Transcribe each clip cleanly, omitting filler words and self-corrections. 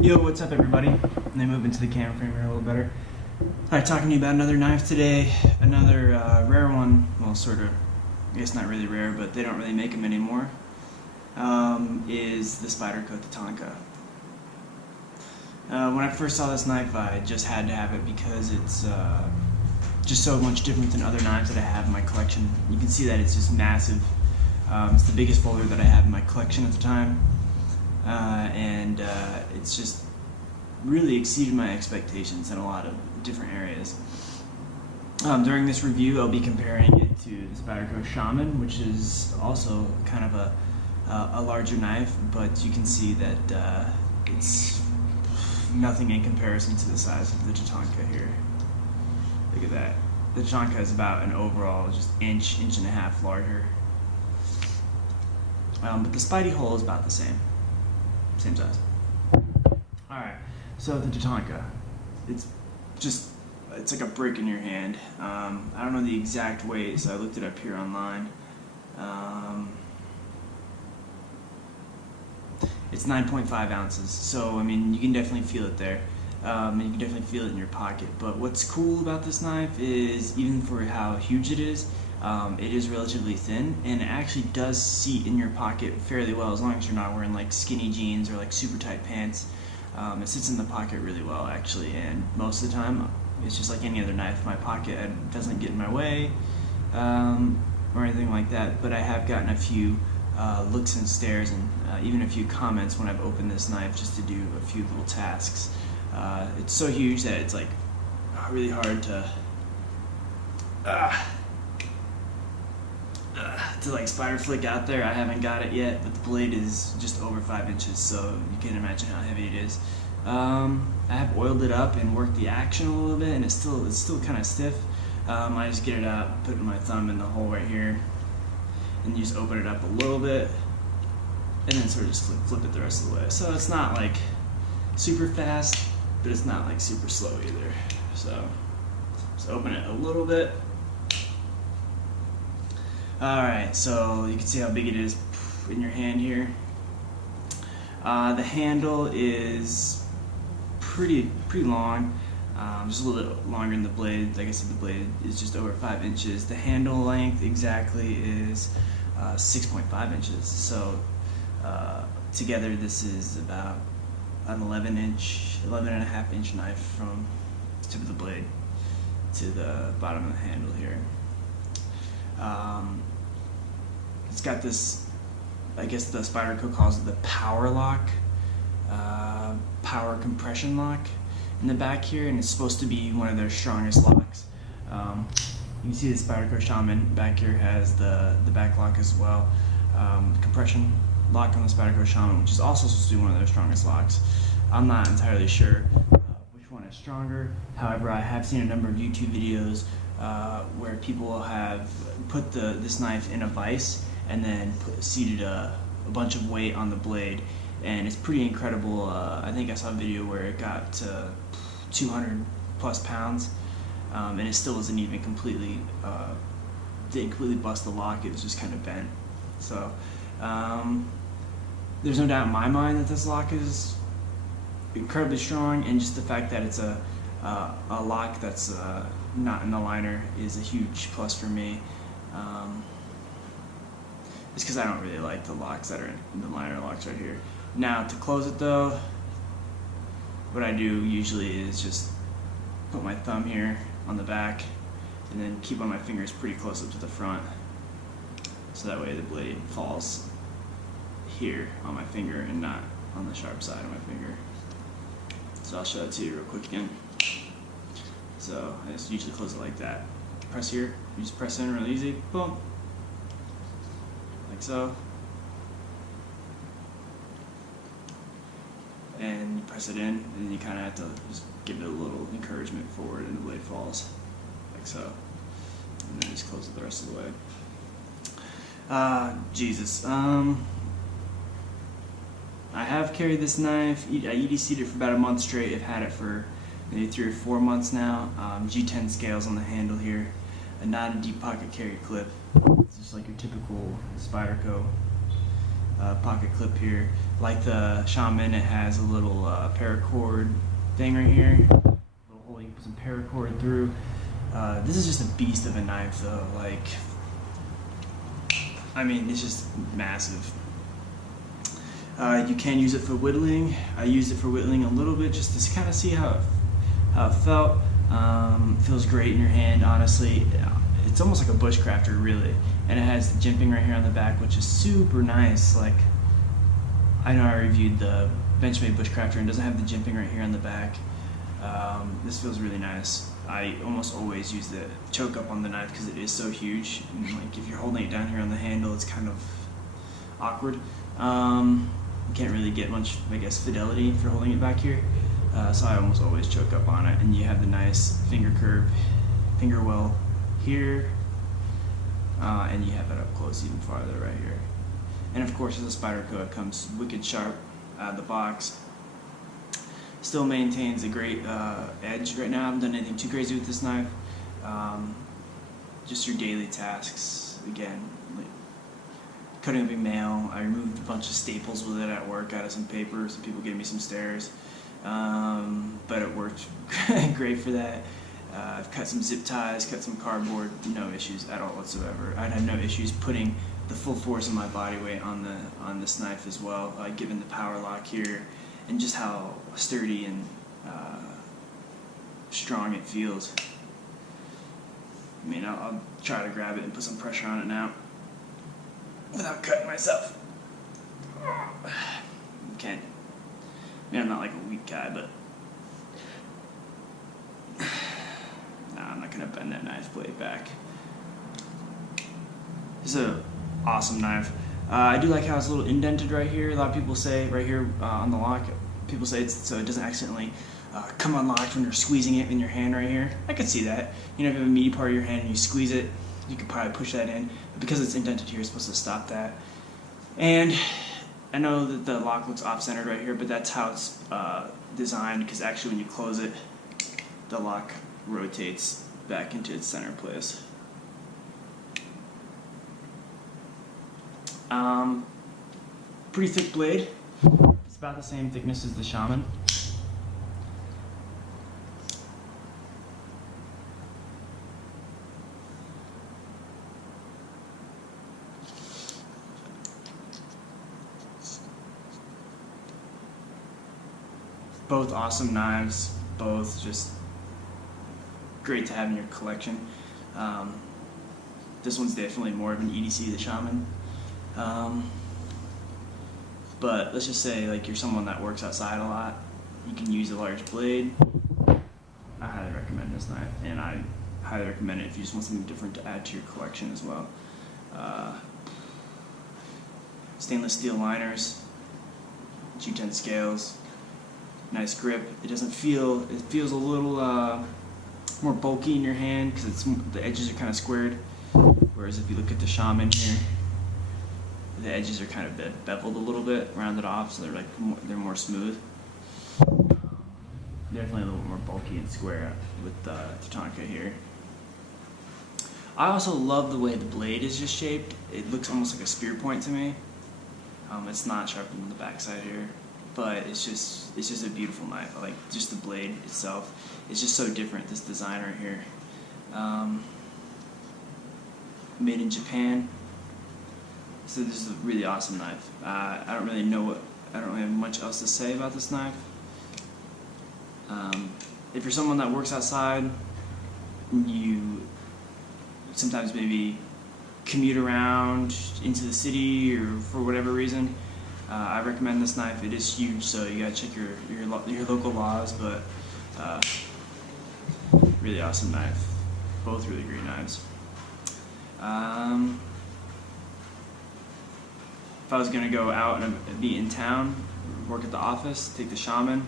Yo, what's up everybody? Let me move into the camera frame here a little better. Alright, talking to you about another knife today. Another rare one, well sort of, I guess not really rare, but they don't really make them anymore, is the Spyderco Tatanka. When I first saw this knife, I just had to have it because it's just so much different than other knives that I have in my collection. You can see that it's just massive. It's the biggest folder that I have in my collection at the time. It's just really exceeded my expectations in a lot of different areas. During this review, I'll be comparing it to the Spyderco Shaman, which is also kind of a larger knife, but you can see that it's nothing in comparison to the size of the Tatanka here. Look at that. The Tatanka is about an overall just inch and a half larger. But the Spidey hole is about the same size. Alright, so the Tatanka, it's like a brick in your hand. I don't know the exact weight, so I looked it up here online. It's 9.5 ounces, so I mean you can definitely feel it there. And you can definitely feel it in your pocket. But what's cool about this knife is, even for how huge it is relatively thin, and it actually does seat in your pocket fairly well as long as you're not wearing like skinny jeans or like super tight pants. It sits in the pocket really well actually, and most of the time it's just like any other knife. My pocket doesn't get in my way or anything like that, but I have gotten a few looks and stares and even a few comments when I've opened this knife just to do a few little tasks. It's so huge that it's like really hard to like spider flick out there. I haven't got it yet, but the blade is just over 5 inches, so you can imagine how heavy it is. I have oiled it up and worked the action a little bit, and it's still kind of stiff. I just get it out, put my thumb in the hole right here, and you just open it up a little bit, and then sort of just flip it the rest of the way. So it's not like super fast, but it's not like super slow either. So just open it a little bit. Alright, so you can see how big it is in your hand here. The handle is pretty long, just a little bit longer than the blade. Like I said, the blade is just over 5 inches. The handle length exactly is 6.5 inches. So together this is about an 11.5 inch knife from the tip of the blade to the bottom of the handle here. It's got this, I guess the Spyderco calls it the power lock, power compression lock in the back here, and it's supposed to be one of their strongest locks. You can see the Spyderco Shaman back here has the back lock as well. Compression lock on the Spyderco Shaman, which is also supposed to be one of their strongest locks. I'm not entirely sure which one is stronger. However, I have seen a number of YouTube videos where people have put this knife in a vise and then seated a bunch of weight on the blade, and it's pretty incredible. I think I saw a video where it got to 200 plus pounds, and it still wasn't even completely, didn't completely bust the lock. It was just kind of bent. So there's no doubt in my mind that this lock is incredibly strong, and just the fact that it's a lock that's not in the liner is a huge plus for me. It's because I don't really like the locks that are in the liner locks right here. Now to close it though, what I do usually is just put my thumb here on the back and then keep one of my fingers pretty close up to the front, so that way the blade falls here on my finger and not on the sharp side of my finger. So I'll show it to you real quick again. So I just usually close it like that. Press here, you just press in real easy, boom, like so. And you press it in, and then you kind of have to just give it a little encouragement forward, and the blade falls, like so. And then just close it the rest of the way. Jesus. I have carried this knife. I EDC'd it for about a month straight. I've had it for maybe 3 or 4 months now. G10 scales on the handle here. Not a deep pocket carry clip. It's just like your typical Spyderco pocket clip here. Like the Shaman, it has a little paracord thing right here. A little hole you can put some paracord through. This is just a beast of a knife though. Like, I mean, it's just massive. You can use it for whittling. I used it for whittling a little bit just to kind of see how it felt. Feels great in your hand, honestly. It's almost like a bushcrafter, really. And it has the jimping right here on the back, which is super nice. Like, I know I reviewed the Benchmade bushcrafter and it doesn't have the jimping right here on the back. This feels really nice. I almost always use the choke up on the knife because it is so huge. And like, if you're holding it down here on the handle, it's kind of awkward. You can't really get much, I guess, fidelity for holding it back here. So I almost always choke up on it. And you have the nice finger curve, finger well here, and you have it up close even farther right here. And of course, as a Spyderco, it comes wicked sharp out of the box. Still maintains a great edge right now. I haven't done anything too crazy with this knife. Just your daily tasks. Again, like cutting up a mail. I removed a bunch of staples with it at work out of some paper. Some people gave me some stares, but it worked great for that. I've cut some zip ties, cut some cardboard. No issues at all whatsoever. I'd have no issues putting the full force of my body weight on this knife as well, given the power lock here and just how sturdy and strong it feels. I mean, I'll try to grab it and put some pressure on it now without cutting myself. Can't. I mean, I'm not like a weak guy, but nah, I'm not gonna bend that knife blade back. This is an awesome knife. I do like how it's a little indented right here. A lot of people say right here on the lock, people say it's so it doesn't accidentally come unlocked when you're squeezing it in your hand right here. I could see that. You know, if you have a meaty part of your hand and you squeeze it, you could probably push that in. But because it's indented here, it's supposed to stop that. And I know that the lock looks off-centered right here, but that's how it's designed, because actually when you close it, the lock rotates back into its center place. Pretty thick blade. It's about the same thickness as the Shaman. Both awesome knives, both just great to have in your collection. This one's definitely more of an EDC, the Shaman. But let's just say like you're someone that works outside a lot, you can use a large blade. I highly recommend this knife, and I highly recommend it if you just want something different to add to your collection as well. Stainless steel liners, G10 scales, nice grip. It doesn't feel, it feels a little more bulky in your hand because the edges are kind of squared. Whereas if you look at the Shaman here, the edges are kind of beveled a little bit, rounded off, so they're more smooth. Definitely a little more bulky and square with the Tatanka here. I also love the way the blade is just shaped. It looks almost like a spear point to me. It's not sharpened on the backside here, but it's just a beautiful knife. I like just the blade itself. It's just so different, this design right here. Made in Japan. So this is a really awesome knife. I don't really have much else to say about this knife. If you're someone that works outside, you sometimes maybe commute around into the city or for whatever reason, I recommend this knife. It is huge, so you gotta check your local laws, but really awesome knife. Both really great knives. If I was going to go out and be in town, work at the office, take the Shaman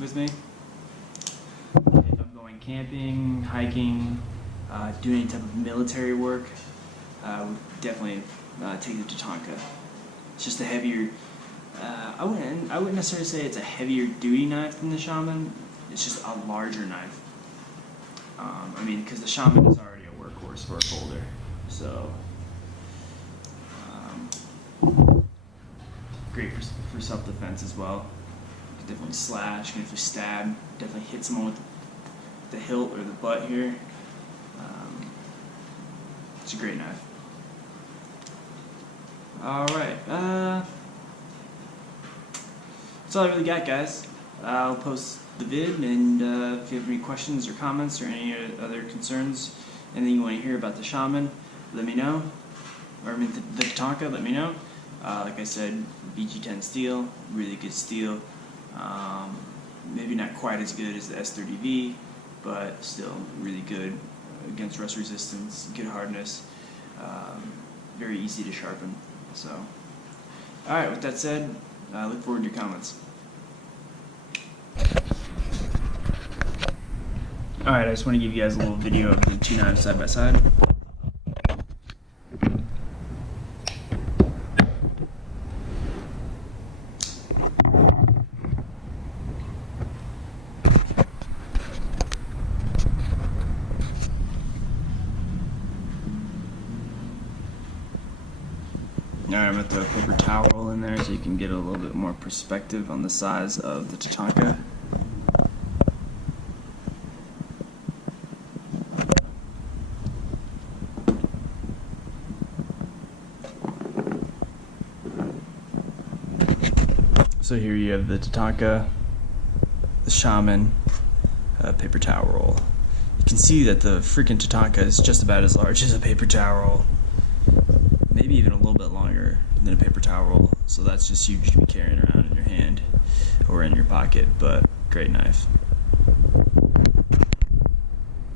with me. If I'm going camping, hiking, doing any type of military work, I would definitely take the Tatanka. It's just a heavier, I wouldn't necessarily say it's a heavier duty knife than the Shaman. It's just a larger knife. I mean, because the Shaman is already a workhorse for a folder, so great for self-defense as well. You can definitely slash, you can definitely stab, definitely hit someone with the hilt or the butt here. It's a great knife. Alright, that's all I really got, guys. I'll post the vid, and if you have any questions or comments or any other concerns, anything you want to hear about the Shaman, let me know. Or I mean the Tatanka, let me know. Like I said, BG10 steel, really good steel. Maybe not quite as good as the S30V, but still really good against rust resistance, good hardness, very easy to sharpen. So, alright, with that said, I look forward to your comments. Alright, I just want to give you guys a little video of the two knives side by side. Alright, I'm going to throw a paper towel roll in there so you can get a little bit more perspective on the size of the Tatanka. So here you have the Tatanka, the Shaman, paper towel roll. You can see that the freaking Tatanka is just about as large as a paper towel roll. Maybe even a little bit longer than a paper towel roll, so that's just huge to be carrying around in your hand or in your pocket, but great knife.